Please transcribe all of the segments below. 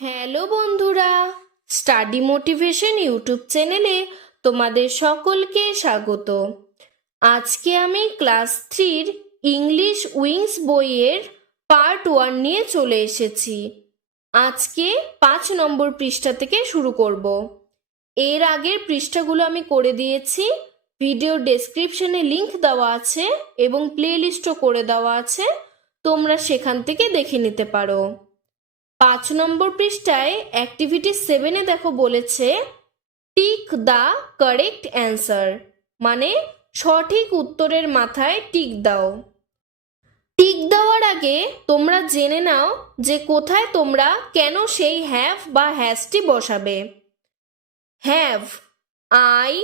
Hello বন্ধুরা, study motivation YouTube চ্যানেলে তোমাদের সকলকে স্বাগত। আজকে আমি ক্লাস 3 ইংলিশ উইংস বইয়ের পার্ট 1 নিয়ে চলে এসেছি। আজকে 5 নম্বর পৃষ্ঠা থেকে শুরু করব। এর আগের পৃষ্ঠাগুলো আমি করে দিয়েছি, ভিডিও ডেসক্রিপশনে লিংক দেওয়া আছে এবং প্লেলিস্টও করে দেওয়া আছে, তোমরা সেখান থেকে দেখে নিতে পারো। 5 নম্বর পৃষ্ঠায় অ্যাক্টিভিটি 7-এ দেখো বলেছে টিক দ্য কারেক্ট অ্যান্সার, মানে সঠিক উত্তরের মাথায় টিক দাও। টিক দেওয়ার আগে তোমরা জেনে নাও যে কোথায় তোমরা কেন সেই হ্যাভ বা হ্যাজটি বসাবে। হ্যাভ, আই,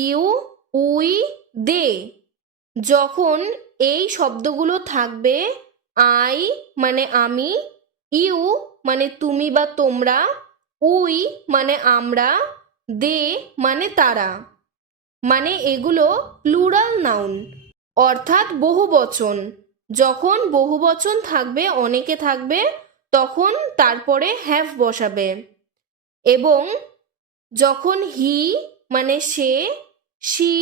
ইউ, উই, দে। যখন এই শব্দগুলো থাকবে, আই মানে আমি, ইউ মানে তুমি বা তোমরা, উই মানে আমরা, দে মানে তারা, মানে এগুলো প্লুরাল নাউন অর্থাৎ বহুবচন। যখন বহুবচন থাকবে, অনেকে থাকবে, তখন তারপরে হ্যাভ বসাবে। এবং যখন হি মানে সে, শি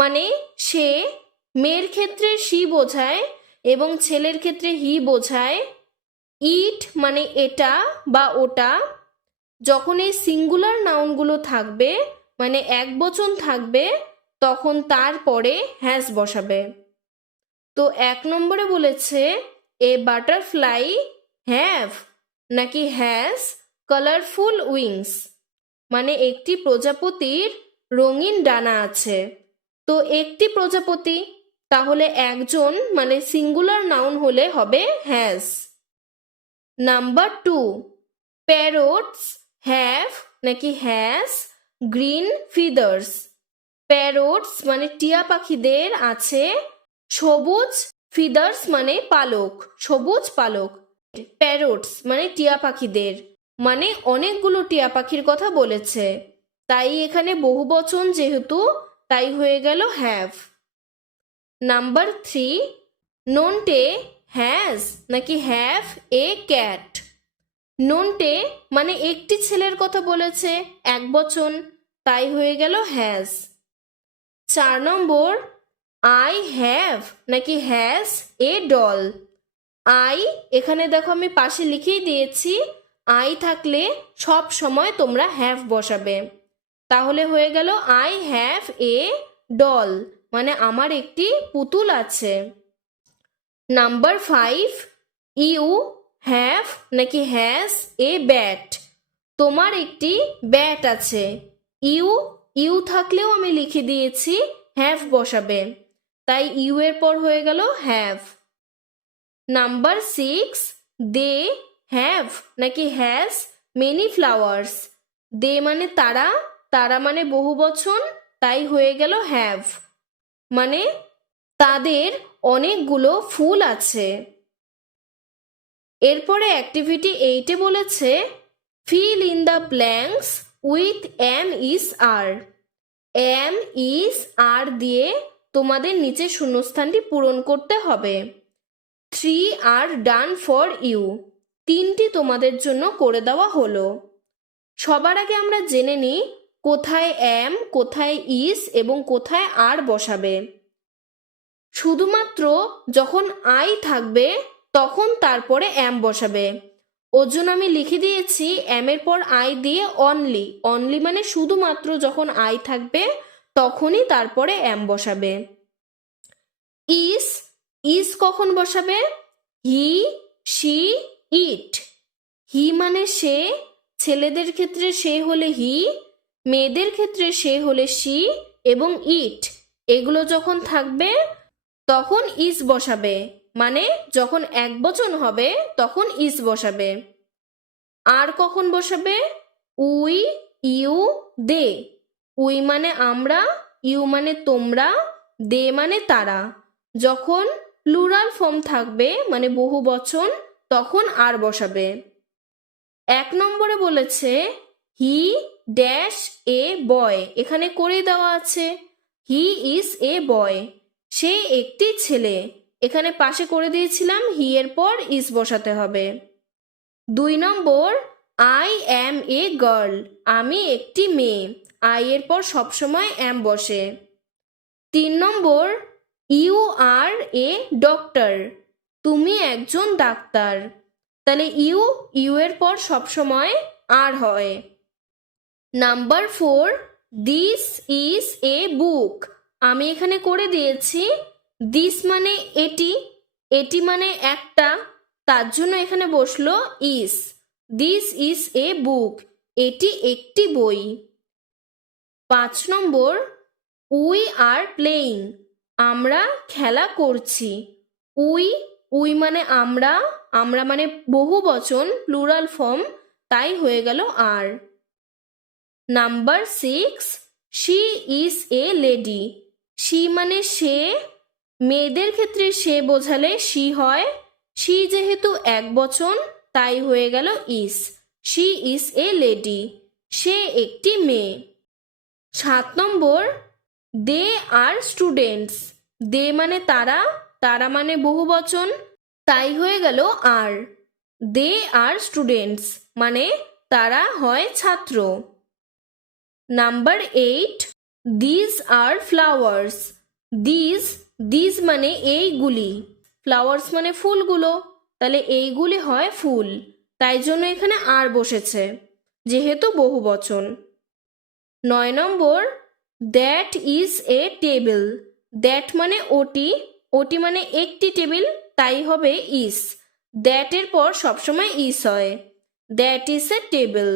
মানে সে, মেয়ের ক্ষেত্রে শি বোঝায় এবং ছেলের ক্ষেত্রে হি বোঝায়। ইট মানে এটা বা ওটা। যখন এই সিঙ্গুলার নাউনগুলো থাকবে, মানে এক বচন থাকবে, তখন তারপরে হ্যাজ বসাবে। তো 1 নম্বরে বলেছে এ বাটারফ্লাই হ্যাভ নাকি হ্যাজ কালারফুল উইংস, মানে একটি প্রজাপতির রঙিন ডানা আছে। তো একটি প্রজাপতি, তাহলে একজন মানে সিঙ্গুলার নাউন হলে হবে হ্যাজ। নাম্বার 2, প্যারটস হ্যাভ নাকি হ্যাজ গ্রিন ফিদার্স। প্যারটস মানে টিয়া পাখিদের আছে সবুজ, ফিদার্স মানে পালক, সবুজ পালক। প্যারটস মানে টিয়া পাখিদের, মানে অনেকগুলো টিয়া পাখির কথা বলেছে, তাই এখানে বহুবচন যেহেতু, তাই হয়ে গেল হ্যাভ। নাম্বার 3, নন্টে হ্যাজ নাকি হ্যাভ এ ক্যাট। নন্টে মানে একটি ছেলের কথা বলেছে, এক বচন, তাই হয়ে গেল হ্যাজ। 4 নম্বর, আই হ্যাভ নাকি হ্যাজ এ ডল। আই এখানে দেখো আমি পাশে লিখেই দিয়েছি, আই থাকলে সব সময় তোমরা হ্যাভ বসাবে, তাহলে হয়ে গেল আই হ্যাভ এ ডল, মানে আমার একটি পুতুল আছে। নাম্বার 5, ইউ হ্যাভ নাকি হ্যাজ এ ব্যাট। তোমার একটি ব্যাট আছে। ইউ ইউ থাকলেও আমি লিখে দিয়েছি হ্যাভ বসাবে, তাই ইউ এর পর হয়ে গেল হ্যাভ। নাম্বার 6, দে হ্যাভ নাকি হ্যাজ মেনি ফ্লাওয়ার্স। দে মানে তারা, তারা মানে বহুবচন, তাই হয়ে গেল হ্যাভ, মানে তাদের অনেকগুলো ফুল আছে। এরপরে অ্যাক্টিভিটি 8-এ বলেছে fill in the blanks with am is are. Am is are দিয়ে তোমাদের নিচে শূন্যস্থানটি পূরণ করতে হবে। 3 আর ডান ফর ইউ, 3টি তোমাদের জন্য করে দেওয়া হলো। সবার আগে আমরা জেনে নিই কোথায় এম, কোথায় ইস এবং কোথায় আর বসাবে। শুধুমাত্র যখন আই থাকবে তখন তারপরে এম বসাবে। ওর জন্য আমি লিখে দিয়েছি এম এর পর আই দিয়ে অনলি। অনলি মানে শুধুমাত্র যখন আই থাকবে তখনই তারপরে এম বসাবে। ইস, ইস কখন বসাবে? হি, শি, ইট। হি মানে সে, ছেলেদের ক্ষেত্রে সে হলে হি, মেয়েদের ক্ষেত্রে সে হলে শি, এবং ইট এগুলো যখন থাকবে তখন ইস বসাবে, মানে যখন এক বচন হবে তখন ইস বসাবে। আর কখন বসাবে? We, you, they. উই মানে আমরা, ইউ মানে তোমরা, দে মানে তারা। যখন প্লুরাল ফর্ম থাকবে মানে বহু বচন, তখন আর বসাবে। 1 নম্বরে বলেছে হি ড্যাশ এ বয়, এখানে করে দেওয়া আছে হি ইজ এ বয়, সে একটি ছেলে, এখানে পাশে করে দিয়েছিলাম হি এর পর ইজ বসাতে হবে। 2 নম্বর, অ্যাম এ গার্ল, আমি একটি মেয়ে। আই এর পর সবসময় অ্যাম বসে। 3 নম্বর, ইউ আর এ ডক্টর, তুমি একজন ডাক্তার। তাহলে ইউ এর পর সবসময় আর হয়। নাম্বার 4, দিস ইজ এ বুক, আমি এখানে করে দিয়েছি দিস মানে এটি, এটি মানে একটা, তার জন্য এখানে বসলো ইস। দিস ইজ এ বুক, এটি একটি বই। 5 নম্বর, উই আর প্লেয়িং, আমরা খেলা করছি। উই মানে আমরা, আমরা মানে বহু বচন প্লুরাল ফর্ম, তাই হয়ে গেল are. Number 6, she is a lady, she মানে সে, মেয়েদের ক্ষেত্রে সে বোঝালে শি হয়, শি যেহেতু এক বচন তাই হয়ে গেল ইস। শি ইজ এ লেডি, সে একটি মেয়ে। 7 নম্বর, দে আর স্টুডেন্টস, দে মানে তারা, তারা মানে বহু বচন, তাই হয়ে গেল আর। দে আর স্টুডেন্টস মানে তারা হয় ছাত্র। Number 8, these are flowers, these মানে এইগুলি, ফ্লাওয়ার্স মানে ফুলগুলো, তাহলে এইগুলি হয় ফুল, তাই জন্য এখানে আর বসেছে যেহেতু বহু বচন। 9 নম্বর, that is a table, that মানে ওটি, ওটি মানে একটি টেবিল, তাই হবে ইস। দ্যাট এর পর সবসময় ইস হয়। That is a table.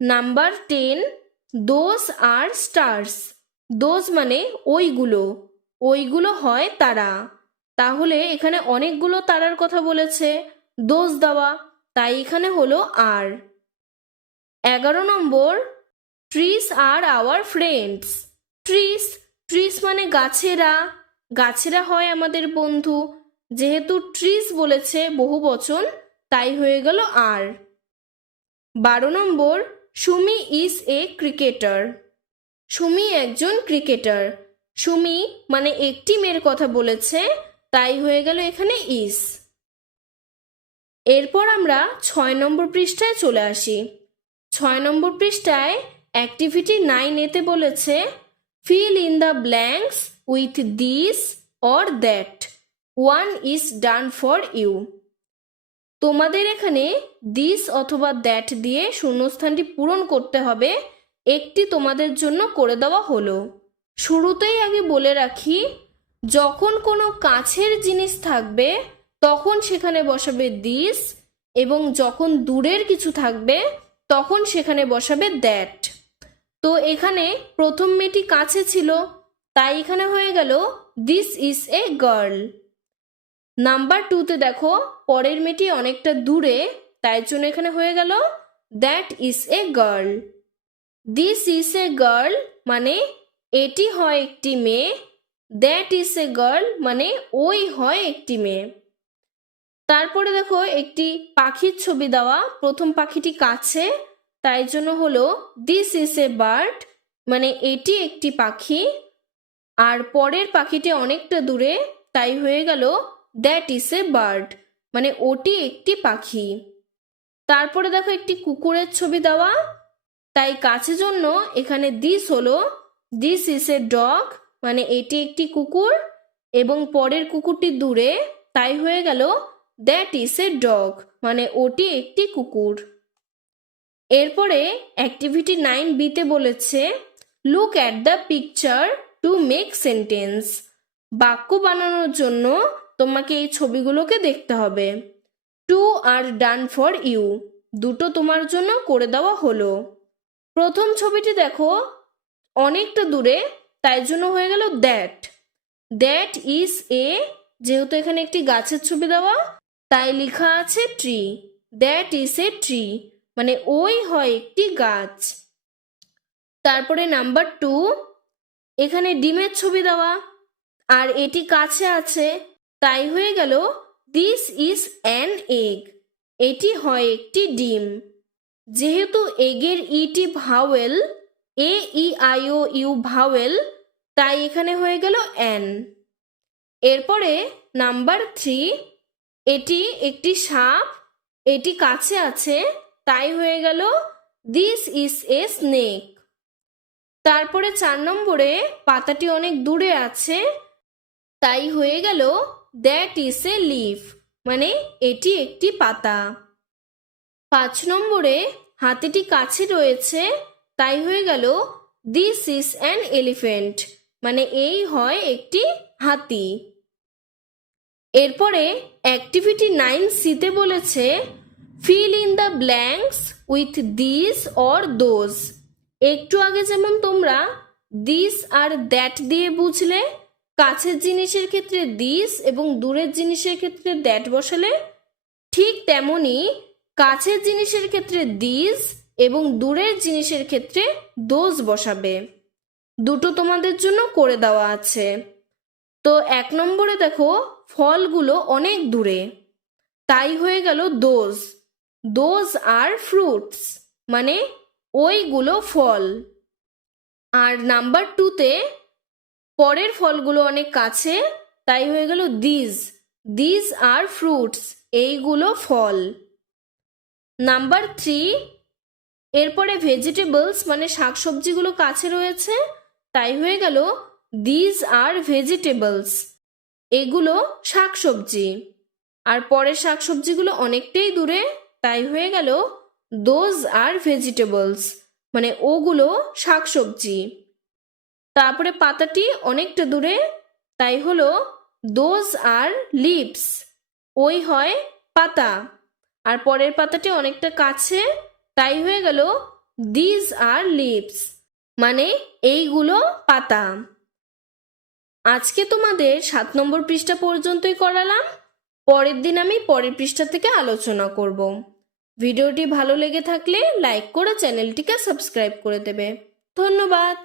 Number 10, those are stars, those মানে ওইগুলো, ওইগুলো হয় তারা, তাহলে এখানে অনেকগুলো তারার কথা বলেছে, দোজ দেওয়া, তাই এখানে হলো আর। 11 নম্বর, trees are our friends, trees মানে গাছেরা, গাছেরা হয় আমাদের বন্ধু, যেহেতু ট্রিস বলেছে বহু বচন তাই হয়ে গেল আর। 12 নম্বর, Sumi is a cricketer, Sumi একজন ক্রিকেটার, সুমি মানে একটি মেয়ের কথা বলেছে তাই হয়ে গেল এখানে ইস। এরপর আমরা 6 নম্বর পৃষ্ঠায় চলে আসি। 6 নম্বর পৃষ্ঠায় অ্যাক্টিভিটি 9 বলেছে fill in the blanks with this or that, one is done for you. তোমাদের এখানে দিস অথবা দ্যাট দিয়ে শূন্যস্থানটি পূরণ করতে হবে, একটি তোমাদের জন্য করে দেওয়া হলো। শুরুতেই আগে বলে রাখি, যখন কোনো কাছের জিনিস থাকবে তখন সেখানে বসাবে দিস, এবং যখন দূরের কিছু থাকবে তখন সেখানে বসাবে দ্যাট। তো এখানে প্রথম মেয়েটি কাছে ছিল তাই এখানে হয়ে গেল this is a girl. Number 2 দেখো পরের মেয়েটি অনেকটা দূরে, তাই জন্য এখানে হয়ে গেল that is a girl. This is a girl মানে এটি হয় একটি মেয়ে, দ্যাট ইজ এ গার্ল মানে ওই হয় একটি মেয়ে। তারপরে দেখো একটি পাখির ছবি দেওয়া, প্রথম পাখিটি কাছে তাই জন্য হলো দিস ইজ এ বার্ড মানে এটি একটি পাখি, আর পরের পাখিটি অনেকটা দূরে তাই হয়ে গেল দ্যাট ইজ এ বার্ড মানে ওটি একটি পাখি। তারপরে দেখো একটি কুকুরের ছবি দেওয়া, তাই কাছে জন্য এখানে দিস হলো দিস ইজ এ ডগ মানে এটি একটি কুকুর, এবং পরের কুকুরটি দূরে তাই হয়ে গেল দ্যাট ইজ এ ডগ মানে ওটি একটি কুকুর। এরপরে অ্যাক্টিভিটি 9 বলেছে look at the picture to make sentence, বাক্য বানানোর জন্য তোমাকে এই ছবিগুলোকে দেখতে হবে। Two are done for you, দুটো তোমার জন্য করে দেওয়া হলো। প্রথম ছবিটি দেখো অনেকটা দূরে তাই জন্য হয়ে গেল দ্যাট, দ্যাট ইজ এ, যেহেতু এখানে একটি গাছের ছবি দেওয়া তাই লেখা আছে tree, that is a tree মানে ওই হয় একটি গাছ। তারপরে নাম্বার 2, এখানে ডিমের ছবি দেওয়া আর এটি কাছে আছে তাই হয়ে গেল দিস ইজ অ্যান এগ, এটি হয় একটি ডিম, যেহেতু এগের ইটি vowel, A E I O U vowel তাই এখানে হয়ে গেল অ্যান। এরপরে নাম্বার 3, এটি একটি সাপ, এটি কাছে আছে তাই হয়ে গেল দিস ইজ এ স্নেক। তারপরে 4 নম্বরে পাতাটি অনেক দূরে আছে, তাই হয়ে গেল দ্যাট ইজ এ লিফ, মানে এটি একটি পাতা। 5 নম্বরে হাতিটি কাছে রয়েছে, তাই হয়ে গেল দিস ইজ অ্যান এলিফ্যান্ট, মানে এই হয় একটি হাতি। এরপরে অ্যাক্টিভিটি 9C-তে বলেছে fill in the blanks with this or those. একটু আগে যেমন তোমরা দিস আর দ্যাট দিয়ে বুঝলে, কাছের জিনিসের ক্ষেত্রে দিস এবং দূরের জিনিসের ক্ষেত্রে দ্যাট বসালে, ঠিক তেমনি কাছের জিনিসের ক্ষেত্রে দিস এবং দূরের জিনিসের ক্ষেত্রে দোজ বসাবে। দুটো তোমাদের জন্য করে দেওয়া আছে। তো 1 নম্বরে দেখো ফলগুলো অনেক দূরে, তাই হয়ে গেল দোজ। দোজ আর ফ্রুটস, মানে ওইগুলো ফল। আর নাম্বার 2-তে পরের ফলগুলো অনেক কাছে, তাই হয়ে গেল দিজ। দিজ আর ফ্রুটস, এইগুলো ফল। নাম্বার 3 এরপরে ভেজিটেবলস মানে শাকসবজিগুলো কাছে রয়েছে, তাই হয়ে গেল দিজ আর ভেজিটেবলস, এগুলো শাকসবজি। আর পরের শাকসবজিগুলো অনেকটাই দূরে, তাই হয়ে গেল দোজ আর ভেজিটেবলস, মানে ওগুলো শাকসবজি। তারপরে পাতাটি অনেকটা দূরে, তাই হলো দোজ আর লিভস, ওই হয় পাতা। আর পরের পাতাটি অনেকটা কাছে, তাই হয়ে গেল দিজ আর লিভস, মানে এইগুলো পাতা। আজকে তোমাদের 7 নম্বর পৃষ্ঠা পর্যন্তই করালাম। পরের দিন আমি পরের পৃষ্ঠা থেকে আলোচনা করব। ভিডিওটি ভালো লেগে থাকলে লাইক করে চ্যানেলটিকে সাবস্ক্রাইব করে দেবে। ধন্যবাদ।